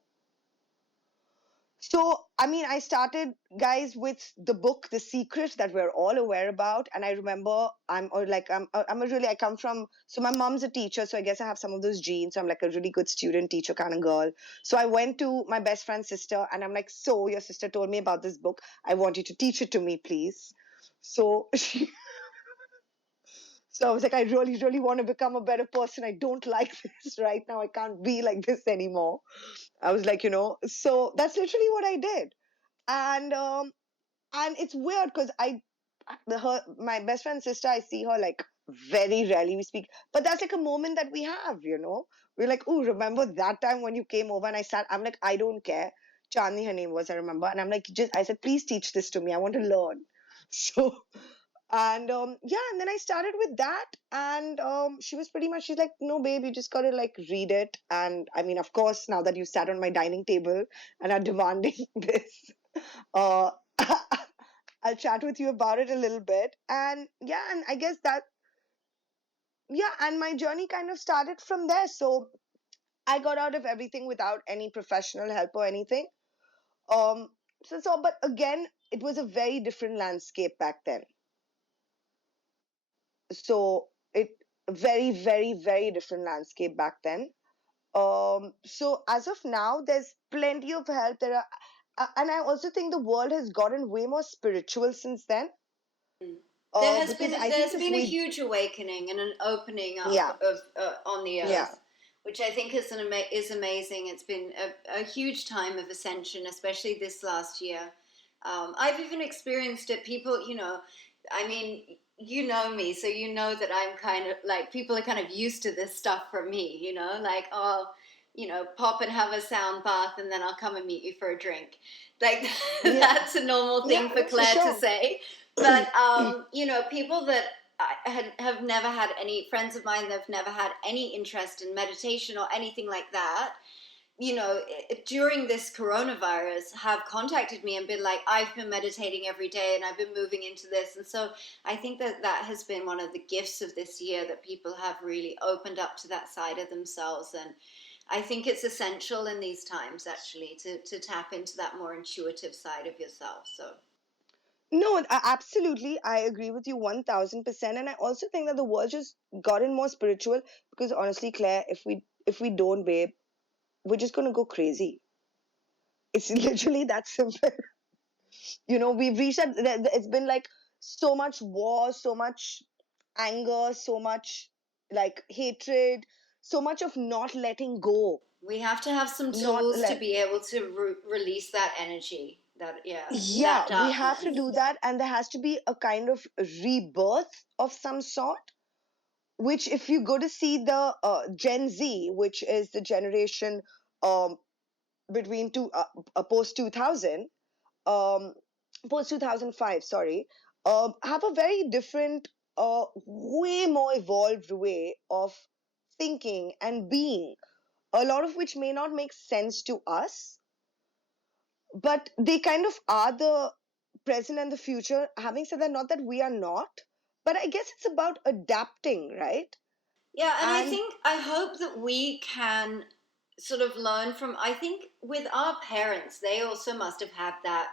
So, I mean, I started, guys, with the book, The Secret, that we're all aware about. And I remember I come from, so my mom's a teacher, so I guess I have some of those genes. So I'm like a really good student, teacher kind of girl. So I went to my best friend's sister and I'm like, so your sister told me about this book. I want you to teach it to me, please. So so I was like, I really, really want to become a better person. I don't like this right now. I can't be like this anymore. I was like, so that's literally what I did. And it's weird because my best friend's sister, I see her like very rarely we speak, but that's like a moment that we have. We're like, oh, remember that time when you came over and I sat? I'm like, I don't care. Chandni, her name was, I remember. And I'm like, I said, please teach this to me. I want to learn. So, and and then I started with that. And she was pretty much, she's like, no, babe, you just got to like read it. And I mean, of course, now that you sat on my dining table and are demanding this, uh, I'll chat with you about it a little bit. And and I guess and my journey kind of started from there. So I got out of everything without any professional help or anything. But again, it was a very different landscape back then. So it very, very, very different landscape back then. So as of now, there's plenty of help. And I also think the world has gotten way more spiritual since then. There's been a huge awakening and an opening up of on the earth, which I think is amazing. It's been a huge time of ascension, especially this last year. I've even experienced it. People, I mean, you know me, so you know that I'm kind of like, people are kind of used to this stuff from me, like, oh, pop and have a sound bath and then I'll come and meet you for a drink. Like, that's a normal thing for Claire to say. But, people that have never had any, friends of mine that have never had any interest in meditation or anything like that, during this coronavirus have contacted me and been like, I've been meditating every day and I've been moving into this. And so I think that has been one of the gifts of this year, that people have really opened up to that side of themselves. And I think it's essential in these times, actually, to tap into that more intuitive side of yourself. So No, absolutely. I agree with you 1000%. And I also think that the world just gotten more spiritual because honestly, Claire, if we don't, babe, we're just gonna go crazy. It's literally that simple. We've reached that. It's been like so much war, so much anger, so much like hatred, so much of not letting go. we have to have some Not tools to let. be able to release that energy, that Yeah, we have to darkness. do that, and there has to be a kind of rebirth of some sort. Which, if you go to see the Gen Z, which is the generation um, between post 2000, um, post 2005, sorry, have a very different, way more evolved way of thinking and being, a lot of which may not make sense to us, but they kind of are the present and the future. Having said that, not that we are not, but I guess it's about adapting, right? Yeah, and And I hope that we can sort of learn from, I think with our parents, they also must have had that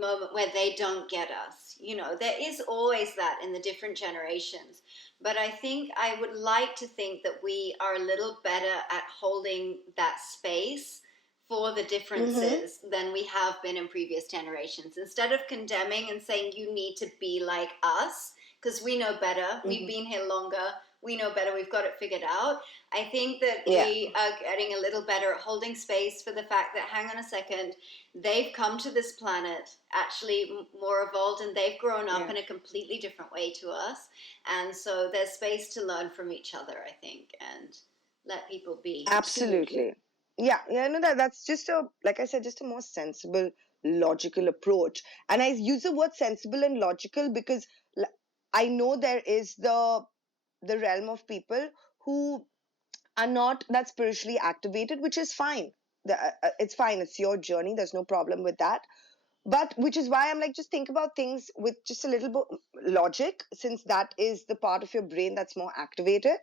moment where they don't get us. There is always that in the different generations. But I think I would like to think that we are a little better at holding that space for the mm-hmm, differences than we have been in previous generations. Instead of condemning and saying you need to be like us, because we know better, we've mm-hmm. been here longer, we know better, we've got it figured out. I think that Yeah, we are getting a little better at holding space for the fact that, hang on a second, they've come to this planet actually more evolved, and they've grown up yeah, in a completely different way to us. And so there's space to learn from each other, I think, and let people be. absolutely. Yeah, no, that's just a, like I said, just a more sensible, logical approach. And I use the word sensible and logical because I know there is the realm of people who are not that spiritually activated, which is fine. It's fine. It's your journey. There's no problem with that. But which is why I'm like, just think about things with just a little bit logic, since that is the part of your brain that's more activated.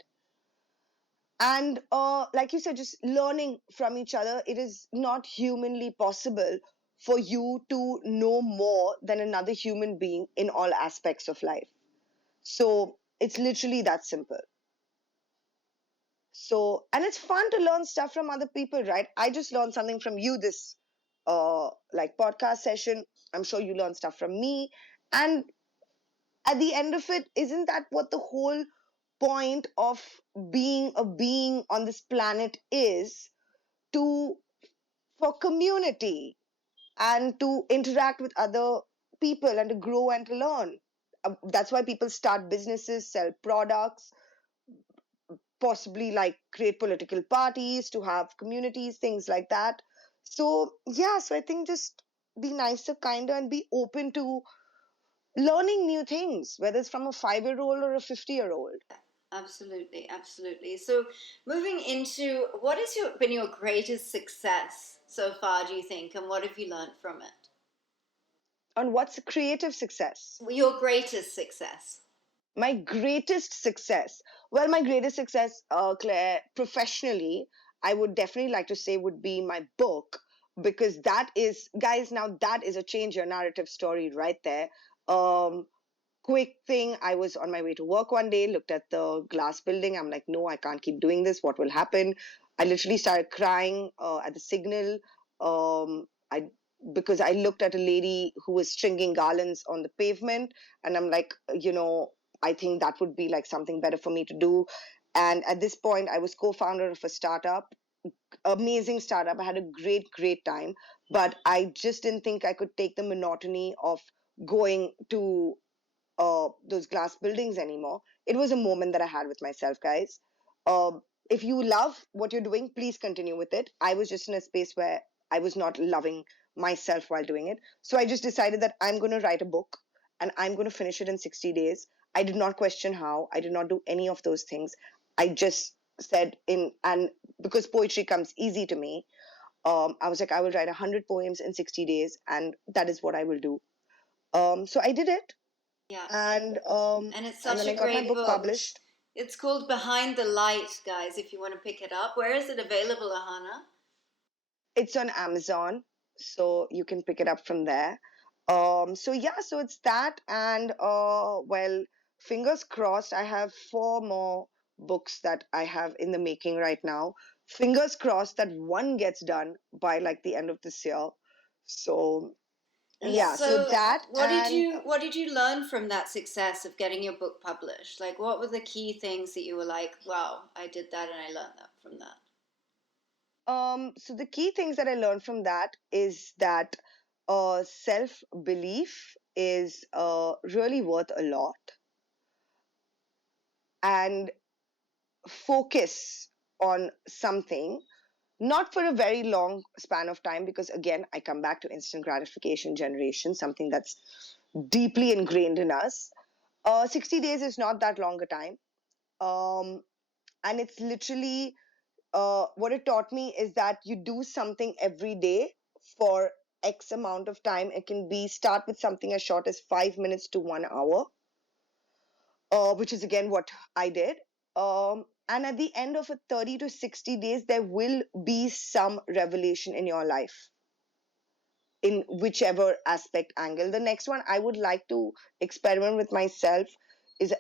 And like you said, just learning from each other. It is not humanly possible for you to know more than another human being in all aspects of life. So it's literally that simple. So, and it's fun to learn stuff from other people, right? I just learned something from you this like podcast session. I'm sure you learned stuff from me. And at the end of it, isn't that what the whole point of being a being on this planet is? To For community and to interact with other people and to grow and to learn. That's why people start businesses, sell products, possibly like create political parties to have communities, things like that. So yeah, so I think just be nicer, kinder, and be open to learning new things, whether it's from a 5-year-old or a 50-year-old. Absolutely, absolutely. So, moving into, what has been your greatest success so far, do you think, and what have you learned from it? On what's creative success? Your greatest success. My greatest success. Well, my greatest success, Claire, professionally, I would definitely like to say would be my book, because that is, guys, now that is a change your narrative story right there. Um, Quick thing, I was on my way to work one day, looked at the glass building. I'm like, no, I can't keep doing this. What will happen? I literally started crying at the signal. I Because I looked at a lady who was stringing garlands on the pavement, and I'm like, I think that would be like something better for me to do. And at this point, I was co-founder of a startup, amazing startup. I had a great time, but I just didn't think I could take the monotony of going to those glass buildings anymore. It was a moment that I had with myself, guys. Uh, if you love what you're doing, please continue with it. I was just in a space where I was not loving myself while doing it. So I just decided that I'm going to write a book and I'm going to finish it in 60 days. I did not question how, I did not do any of those things. I just said and because poetry comes easy to me, I was like, I will write 100 poems in 60 days, and that is what I will do. So I did it, Yeah. and And it's and such then a I got my great book book. published. It's called Behind the Light, guys, if you want to pick it up. Where is it available, Aahana? It's on Amazon, so you can pick it up from there. So yeah, so it's that, and well, fingers crossed. I have 4 more books that I have in the making right now. Fingers crossed that one gets done by like the end of this year. So And yeah, so so that and what did you learn from that success of getting your book published? Like what were the key things that you were like, wow, I did that and I learned that from that? so the key things that I learned from that is that self belief is really worth a lot, and focus on something, not for a very long span of time, because again, I come back to instant gratification generation, something that's deeply ingrained in us. 60 days is not that long a time. And it's literally what it taught me is that you do something every day for X amount of time. It can be start with something as short as 5 minutes to 1 hour, which is again what I did. And at the end of a 30 to 60 days, there will be some revelation in your life in whichever aspect angle. The next one I would like to experiment with myself is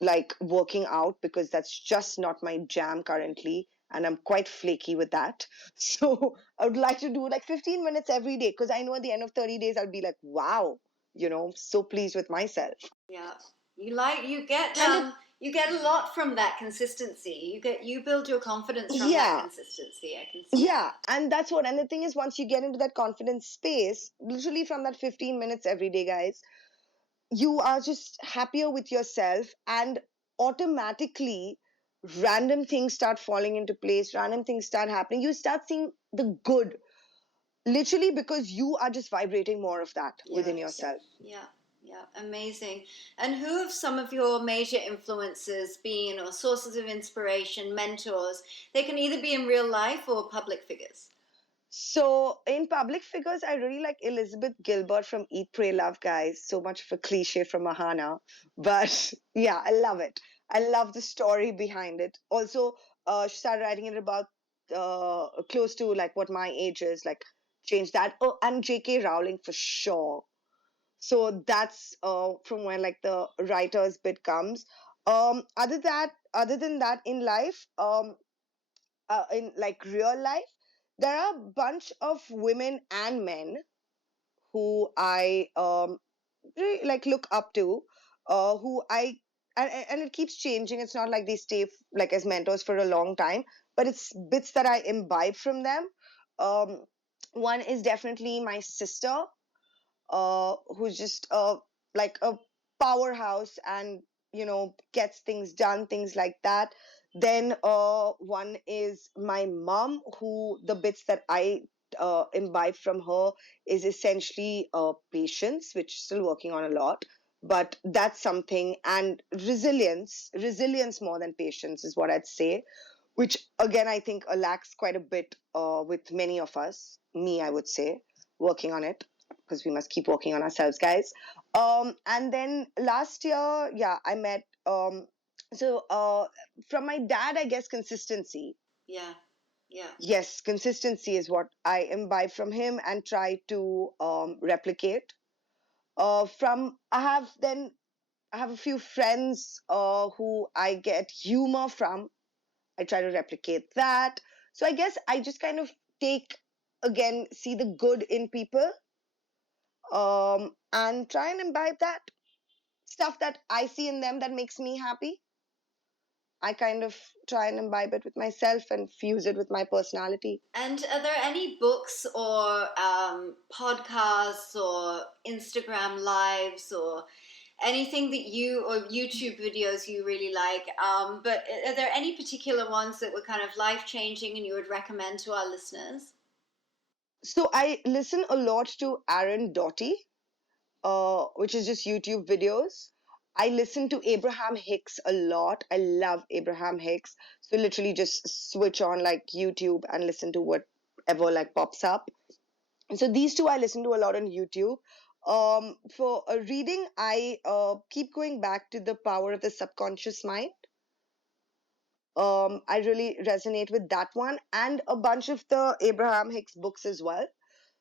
like working out, because that's just not my jam currently. And I'm quite flaky with that. So I would like to do like 15 minutes every day, because I know at the end of 30 days, I'll be like, wow, so pleased with myself. Yeah. You get And you get a lot from that consistency. You build your confidence from that yeah, consistency. I can see yeah. that. And that's what, and the thing is, once you get into that confidence space, literally from that 15 minutes every day, guys, you are just happier with yourself, and automatically random things start falling into place, random things start happening, you start seeing the good, literally, because you are just vibrating more of that Yeah. within yourself. Yeah. Yeah, amazing. And who have some of your major influences been, or sources of inspiration, mentors? They can either be in real life or public figures. So in public figures, I really like Elizabeth Gilbert from Eat, Pray, Love, guys. So much of a cliche from Aahana, but yeah, I love it. I love the story behind it. Also, she started writing it about close to like what my age is, like change that. Oh, and J.K. Rowling for sure. So that's from where like the writer's bit comes. Other than that, in life, in like real life, there are a bunch of women and men who I really like look up to, who I and it keeps changing. It's not like they stay like as mentors for a long time, but it's bits that I imbibe from them. Um, One is definitely my sister, who's just like a powerhouse, and gets things done, things like that. Then one is my mom, who the bits that I imbibe from her is essentially patience, which still working on a lot, but that's something. And resilience more than patience is what I'd say, which again I think lacks quite a bit with many of us. Me, I would say, working on it, because we must keep working on ourselves, guys. And then last year, yeah, I met. So from my dad, I guess consistency. Yeah. Yeah. Yes, consistency is what I imbibe from him and try to replicate. From I have a few friends who I get humor from. I try to replicate that. So I guess I just kind of take, again, see the good in people, and try and imbibe that stuff that I see in them that makes me happy. I kind of try and imbibe it with myself and fuse it with my personality. And are there any books or podcasts or Instagram lives or anything that or YouTube videos you really like? But are there any particular ones that were kind of life changing and you would recommend to our listeners? So I listen a lot to Aaron Doughty, which is just YouTube videos. I listen to Abraham Hicks a lot. I love Abraham Hicks. So literally just switch on like YouTube and listen to what ever like pops up. So these two I listen to a lot on YouTube. For reading, I keep going back to The Power of the Subconscious Mind. I really resonate with that one and a bunch of the Abraham Hicks books as well.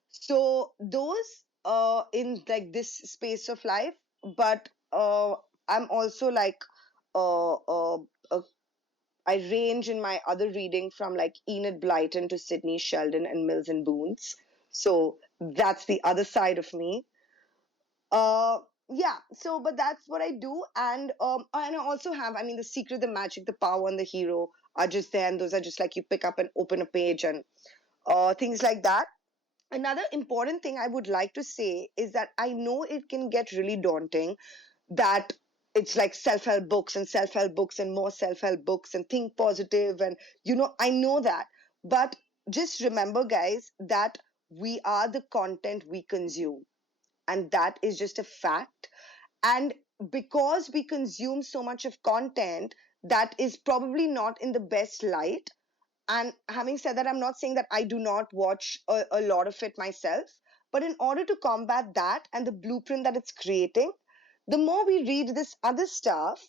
So those in like this space of life, but I'm also like uh, uh, uh, I range in my other reading from like Enid Blyton to Sidney Sheldon and Mills and Boons. So that's the other side of me. Uh, yeah. So, but that's what I do, and I also have, I mean, the secret, the magic, the power, and the hero are just there, and those are just like you pick up and open a page and things like that. Another important thing I would like to say is that I know it can get really daunting that it's like self-help books and self-help books and more self-help books and think positive and I know that, but just remember guys that we are the content we consume, and that is just a fact. And because we consume so much of content that is probably not in the best light, and having said that, I'm not saying that I do not watch a lot of it myself, but in order to combat that and the blueprint that it's creating, the more we read this other stuff,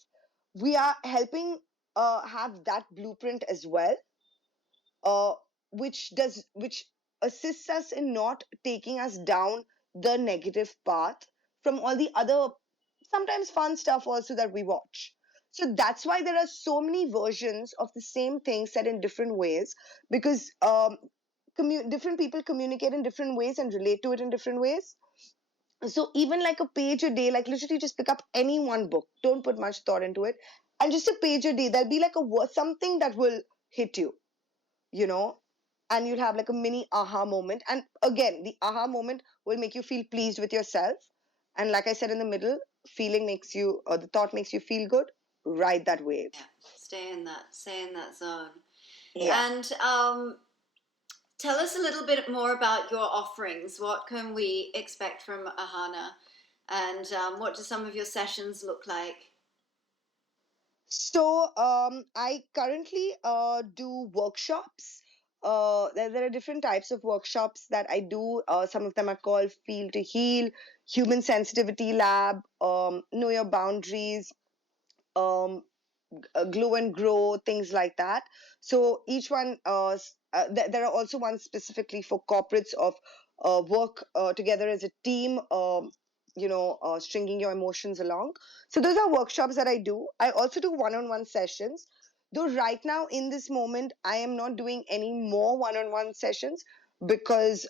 we are helping have that blueprint as well, uh, which assists us in not taking us down the negative path from all the other sometimes fun stuff also that we watch. So that's why there are so many versions of the same thing said in different ways, because different people communicate in different ways and relate to it in different ways. So even like a page a day, like literally just pick up any one book, don't put much thought into it, and just a page a day, there'll be like a something that will hit you, you know, and you'll have like a mini aha moment. And again, the aha moment will make you feel pleased with yourself. And like I said in the middle, feeling makes you, or the thought makes you feel good. Ride that wave. Yeah, stay in that zone. Yeah. And tell us a little bit more about your offerings. What can we expect from Ahana? And what do some of your sessions look like? So I currently do workshops. There are different types of workshops that I do. Some of them are called Feel to Heal, Human Sensitivity Lab, Know Your Boundaries, um, Glow and Grow, things like that. So each one, there are also ones specifically for corporates of work together as a team, stringing your emotions along. So those are workshops that I do. I also do one-on-one sessions. Though right now in this moment, I am not doing any more one-on-one sessions because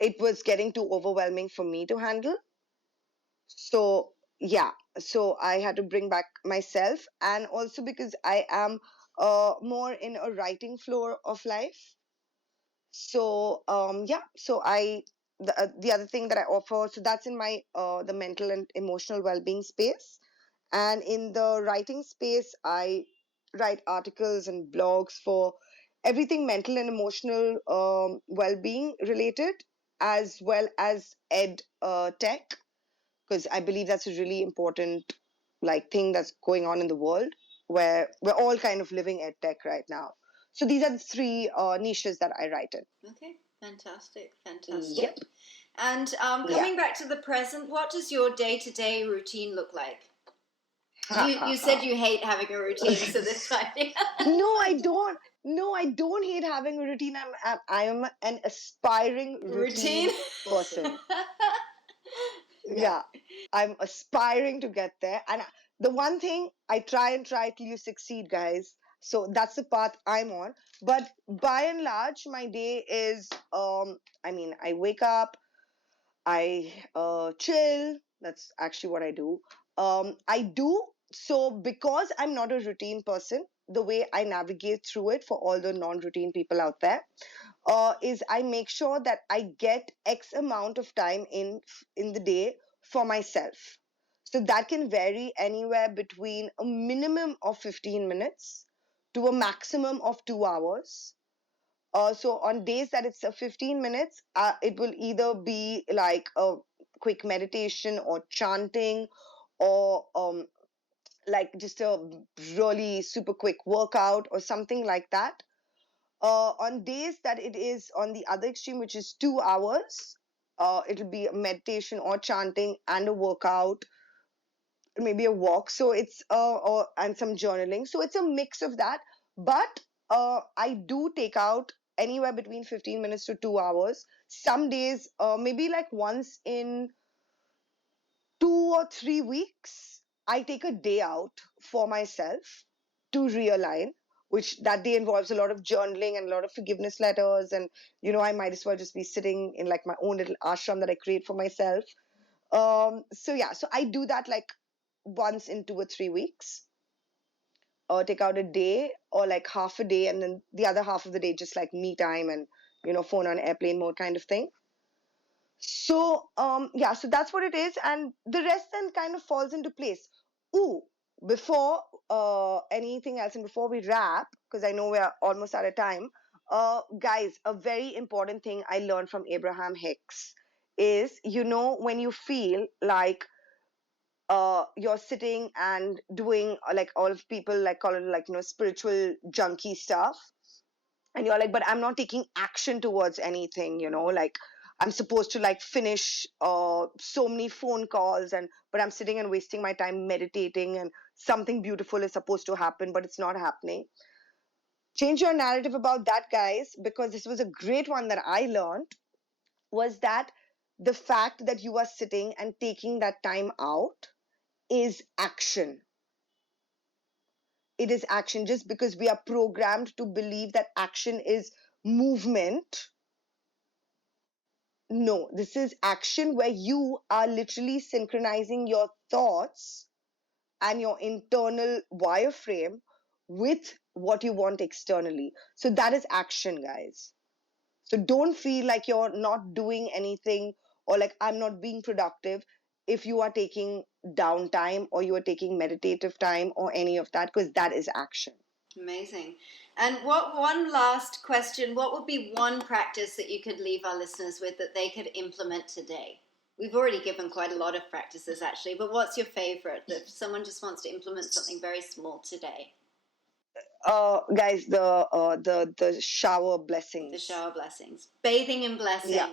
it was getting too overwhelming for me to handle. So, yeah, so I had to bring back myself, and also because I am more in a writing flow of life. So, yeah, so the other thing that I offer, so that's in my the mental and emotional well-being space. And in the writing space, I write articles and blogs for everything mental and emotional well-being related, as well as ed tech, because I believe that's a really important like thing that's going on in the world, where we're all kind of living ed tech right now. So these are the three niches that I write in. Okay, fantastic. Yep. And coming back to the present, what does your day-to-day routine look like? You said you hate having a routine, so this time. No, I don't. No, I don't hate having a routine. I am an aspiring routine person. Yeah, I'm aspiring to get there. And the one thing, I try and try till you succeed, guys. So that's the path I'm on. But by and large, my day is, I mean, I wake up, I chill. That's actually what I do. I do so because I'm not a routine person. The way I navigate through it for all the non-routine people out there is I make sure that I get X amount of time in the day for myself. So that can vary anywhere between a minimum of 15 minutes to a maximum of 2 hours. So on days that it's 15 minutes, it will either be like a quick meditation or chanting, or like just a really super quick workout or something like that. On days that it is on the other extreme, which is 2 hours, it'll be a meditation or chanting and a workout, maybe a walk. So it's and some journaling. So it's a mix of that. But I do take out anywhere between 15 minutes to 2 hours. Some days, maybe like once in 2 or 3 weeks, I take a day out for myself to realign, which that day involves a lot of journaling and a lot of forgiveness letters. And, I might as well just be sitting in like my own little ashram that I create for myself. So yeah, so I do that like once in 2 or 3 weeks, or take out a day or like half a day, and then the other half of the day just like me time and phone on airplane mode kind of thing. So yeah, so that's what it is, and the rest then kind of falls into place. Ooh, before anything else and before we wrap, because I know we're almost out of time, guys, a very important thing I learned from Abraham Hicks is, when you feel like you're sitting and doing like all of people like call it like spiritual junkie stuff, and you're like, but I'm not taking action towards anything, like I'm supposed to like finish so many phone calls, but I'm sitting and wasting my time meditating, and something beautiful is supposed to happen but it's not happening. Change your narrative about that, guys, because this was a great one that I learned, was that the fact that you are sitting and taking that time out is action. It is action. Just because we are programmed to believe that action is movement, no, this is action where you are literally synchronizing your thoughts and your internal wireframe with what you want externally. So that is action, guys. So don't feel like you're not doing anything or like I'm not being productive if you are taking downtime or you are taking meditative time or any of that, because that is action. Amazing. And one last question, what would be one practice that you could leave our listeners with that they could implement today? We've already given quite a lot of practices actually, but what's your favorite if someone just wants to implement something very small today? Guys, the shower blessings. The shower blessings. Bathing in blessings. Yeah.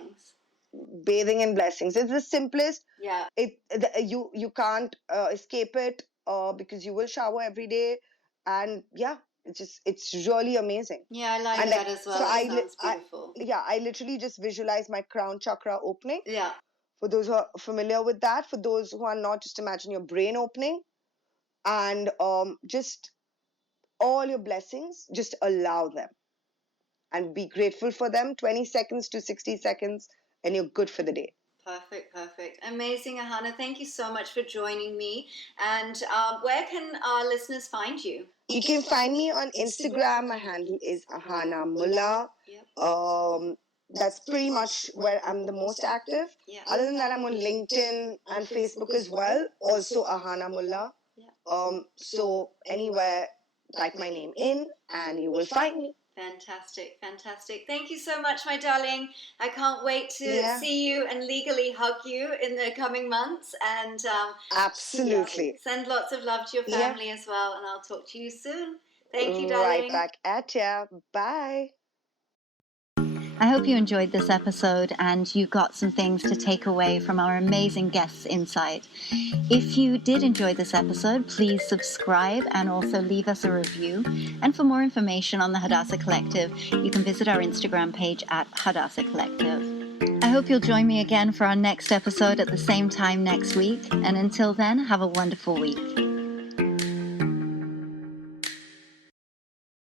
Bathing in blessings. It's the simplest. Yeah. You can't escape it because you will shower every day, and yeah, it's really amazing. Yeah, I like that as well. So that sounds beautiful. I literally just visualize my crown chakra opening. Yeah. For those who are familiar with that, for those who are not, just imagine your brain opening, and just all your blessings, just allow them and be grateful for them. 20 seconds to 60 seconds and you're good for the day. Perfect. Amazing, Aahana. Thank you so much for joining me. And where can our listeners find you? You can find me on Instagram. My handle is Aahana Mulla. Yep. That's pretty much where I'm the most active. Yeah. Other than that, I'm on LinkedIn and Facebook as well. Also Aahana Mulla. Yeah. So anywhere, type my name in and you will find me. Fantastic. Thank you so much, my darling. I can't wait to see you and legally hug you in the coming months. And absolutely. Send lots of love to your family as well. And I'll talk to you soon. Thank you, darling. Right back at ya. Bye. I hope you enjoyed this episode and you got some things to take away from our amazing guests' insight. If you did enjoy this episode, please subscribe and also leave us a review. And for more information on the Hadassah Collective, you can visit our Instagram page at Hadassah Collective. I hope you'll join me again for our next episode at the same time next week. And until then, have a wonderful week.